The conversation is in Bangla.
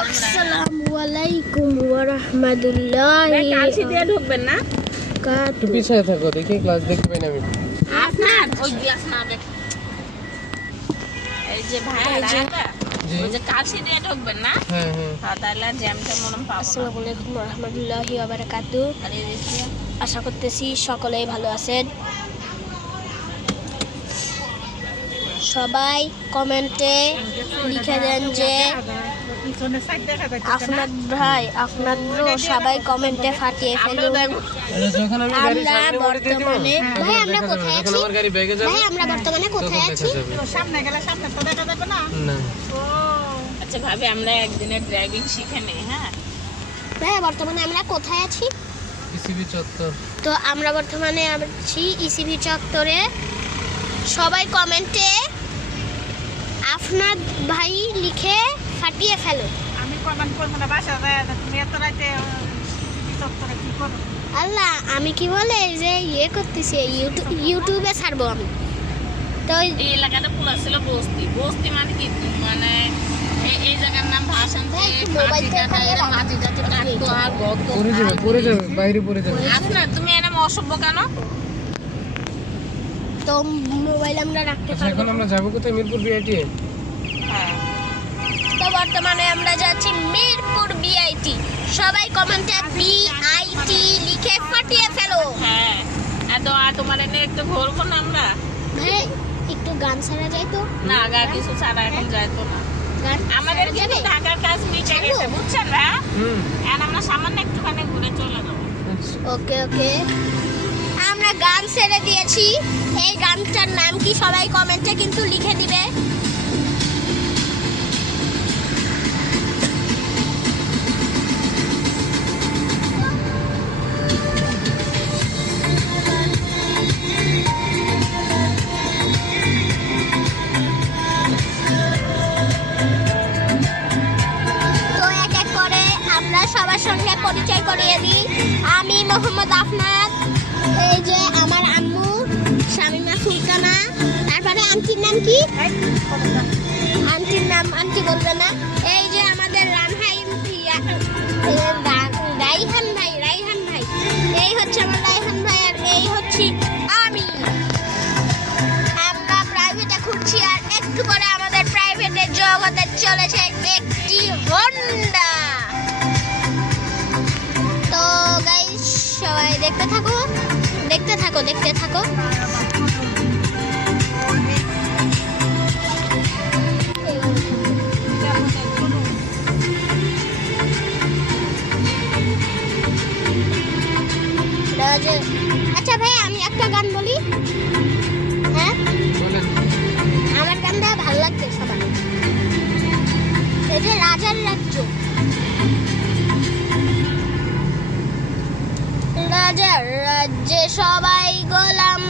আসসালামু আলাইকুম ওয়া রাহমাতুল্লাহি। কালসি দিয়ে ঢুকবেন না, একটু পিছিয়ে থাকো, দেখি ক্লাস দেখতে পাই না আমি। আপনার ওই গ্লাস না দেখ, এই যে ভাই রাখা জি। ওই যে কালসি দিয়ে ঢুকবেন না, হ্যাঁ হ্যাঁ। হ্যাঁ তাহলে জ্যামটা মনে পাবো না। আসসালামু আলাইকুম ওয়া রাহমাতুল্লাহি ওয়া বারাকাতুহু। আর এই যে আশা করতেছি সকলেই ভালো আছেন। সবাই কমেন্টে লিখে দেন যে আপনার ভাই আপনার ব্রো, সবাই কমেন্টে ফাটিয়ে ফেলুন। যখন আমি গাড়ি সামনে মোড়ে দিয়ে দিব, বর্তমানে ভাই আমরা কোথায় যখন আছি? আমার গাড়ি ব্যাগে যাবে, ভাই আমরা বর্তমানে তখন কোথায় দেখা আছি? যাবে। সামনে গেলে সামনে তো দেখা যাবে না। না, আচ্ছা ভাবি, আমরা একদিনের ড্রাইভিং শিখে নেই। হ্যাঁ, ভাই বর্তমানে আমরা কোথায় আছি? পিসিবি চত্বর। তো আমরা বর্তমানে আছি ইসিবি চত্বরে। সবাই কমেন্টে আপনার ভাই লিখে ফাটিয়ে ফেলো। আমি কমেন্ট করবো না, বাসা যায় তুমি এত রাতে চত্বরে কি করো? আল্লাহ, আমি কি বলে এই যে করতেছি, ইউটিউবে ছাড়বো আমি। তো এই এলাকাটা পুরো ছিল বস্তি। বস্তি মানে কি, মানে এই জায়গার নাম ভাষণ ভাই, একটু মোবাইলটা এখানে রাখ। পড়ে যাবে, বাইরে পড়ে যাবে। আপনার তুমি এরকম অসভ্য কেন? তো মোবাইল আমরা রাখতে আচ্ছা, পারবো এখন আমরা যাবো কোথায়? মিরপুর বিআইটি। হ্যাঁ, তো বর্তমানে আমরা যাচ্ছি মিরপুর বিআইটি। সবাই কমেন্টে বিআইটি লিখে ফাটিয়ে ফেলো। হ্যাঁ, আর তোমার এনে একটু ঘুরবো না আমরা? ভাই একটু গান ছাড়া যায় তো? না, আগা কিছু ছাড়া এখন যাইতো না। গান আমাদের ছাড়া কিন্তু যাবে? ঢাকার কাজ মিটে ছাড়বো? গেছে, বুঝছেন না? হুম। এখন আমরা সামান্য একটুখানি ঘুরে চলে যাবো। ওকে ওকে, আমরা গান ছেড়ে দিয়েছি। এই গানটার নাম কি সবাই কমেন্টে কিন্তু লিখে দিবে। তো এক এক করে আমরা সবার সঙ্গে পরিচয় করিয়ে দিই। আমি মোহাম্মদ আফনাদ, এই যে আমার আম্মু শামিমা সুলতানা, তারপরে আন্টির নাম কি? আন্টির নাম আন্টি বলবে না। এই যে আমাদের রাইহান ভাই, এই হচ্ছে আমার রাইহান ভাই, আর এই হচ্ছে আমি। আমরা প্রাইভেটে ঘুরছি, আর একটু পরে আমাদের প্রাইভেটের জগতে চলেছে একটি হোন্ডা। তো গাইস, সবাই দেখতে থাকো। আচ্ছা ভাই, আমি একটা গান বলি। হ্যাঁ, বলেন। আমার গানটা ভালো লাগছে সবার। এই যে রাজার রাজ্য, রাজার রাজ্যে সবাই গোলাম,